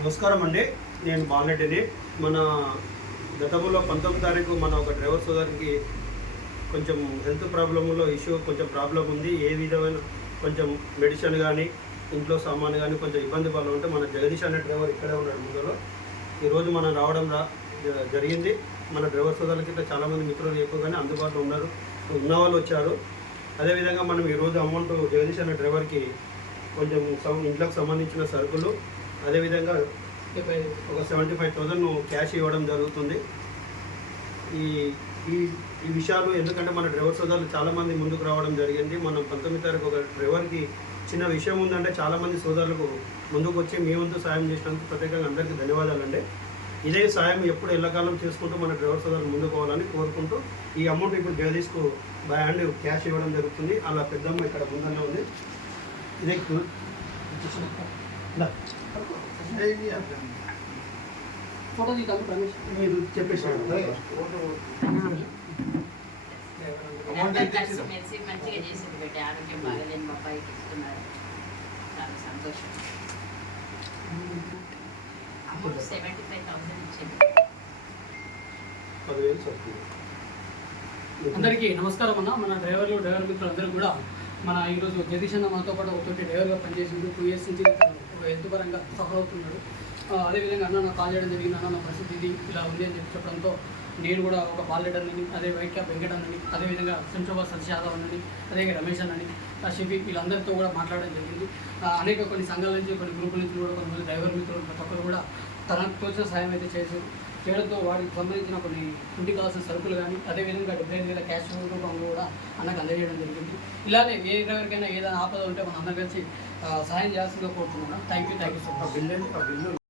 నమస్కారం అండి, నేను బాలరెడ్డిని. మన గతంలో 19వ తారీఖు మన ఒక డ్రైవర్ సోదరికి కొంచెం హెల్త్ ప్రాబ్లంలో కొంచెం ప్రాబ్లం ఉంది. ఏ విధమైన కొంచెం మెడిసిన్ కానీ ఇంట్లో సామాను కానీ కొంచెం ఇబ్బంది పనులు ఉంటే మన జగదీష్ అనే డ్రైవర్ ఇక్కడే ఉన్నాడు ముందులో. ఈరోజు మనం రావడం జరిగింది. మన డ్రైవర్ సోదరులకి ఇట్లా చాలామంది మిత్రులు ఎక్కువగానే అందుబాటులో ఉన్నవాళ్ళు వచ్చారు. అదేవిధంగా మనం ఈరోజు అమౌంట్ జగదీష్ అనే డ్రైవర్కి కొంచెం ఇంట్లోకి సంబంధించిన సరుకులు, అదేవిధంగా ఒక 75,000 క్యాష్ ఇవ్వడం జరుగుతుంది. ఈ ఈ విషయాలు ఎందుకంటే మన డ్రైవర్ సోదరులు చాలామంది ముందుకు రావడం జరిగింది. మనం 19వ తారీఖు ఒక డ్రైవర్కి చిన్న విషయం ఉందంటే చాలామంది సోదరులకు ముందుకు వచ్చి మీ వంతు సాయం చేసినందుకు ప్రత్యేకంగా అందరికీ ధన్యవాదాలండి. ఇదే సాయం ఎప్పుడు ఎల్లకాలం చేసుకుంటూ మన డ్రైవర్ సోదరులు ముందుకు పోవాలని కోరుకుంటూ ఈ అమౌంట్ ఇప్పుడు జగదీష్కు బై హ్యాండ్ క్యాష్ ఇవ్వడం జరుగుతుంది. అలా పెద్దమ్మ ఇక్కడ ముందనే ఉంది. ఇదే ఫోటో మీరు చెప్పేసారు. మంచిగా చేసింది పెట్టి ఆరోగ్యం బాగలేని బాబాయికి ఇస్తున్నారు. చాలా సంతోషం. అమౌంట్ 75,000 ఇచ్చింది. 10,000 సరుకులు. అందరికీ నమస్కారం అన్న. మన డ్రైవర్ మిత్రులందరూ కూడా మన ఈరోజు జగదీష్ అన్న మనతో పాటు ఒకటి డ్రైవర్గా పనిచేసింది. 2 years నుంచి హెల్త్ పరంగా సఫర్ అవుతున్నాడు. అదేవిధంగా అన్న నాకు కాల్ చేయడం జరిగింది. అన్న నా పరిస్థితి ఇది ఇలా ఉంది అని చెప్పడంతో నేను కూడా ఒక బాలరెడ్డిని, అదే వైట్ క్యాప్ వెంకటన్నని, అదేవిధంగా శంషాబాద్ సతీష్ యాదవ్ అన్నని, అదే రమేష్ అన్నని, షఫీ వీళ్ళందరితో కూడా మాట్లాడడం జరిగింది. అనేక కొన్ని సంఘాల నుంచి, కొన్ని గ్రూపుల నుంచి కూడా కొంతమంది డ్రైవర్ మిత్రులు ప్రతి ఒక్కరు కూడా తనకు తోచిన సాయం అయితే చేయడంతో వాటికి సంబంధించిన కొన్ని ఇంటికి కావాల్సిన సరుకులు కానీ, అదేవిధంగా 75,000 క్యాష్ రూపంలో కూడా అన్నకు అందజేయడం జరిగింది. ఇలానే ఏ డ్రైవర్కైనా ఏదైనా ఆపద ఉంటే మనం అందరం కలిసి సహాయం చేయాల్సిందిగా కోరుతున్నాను. Thank you so much.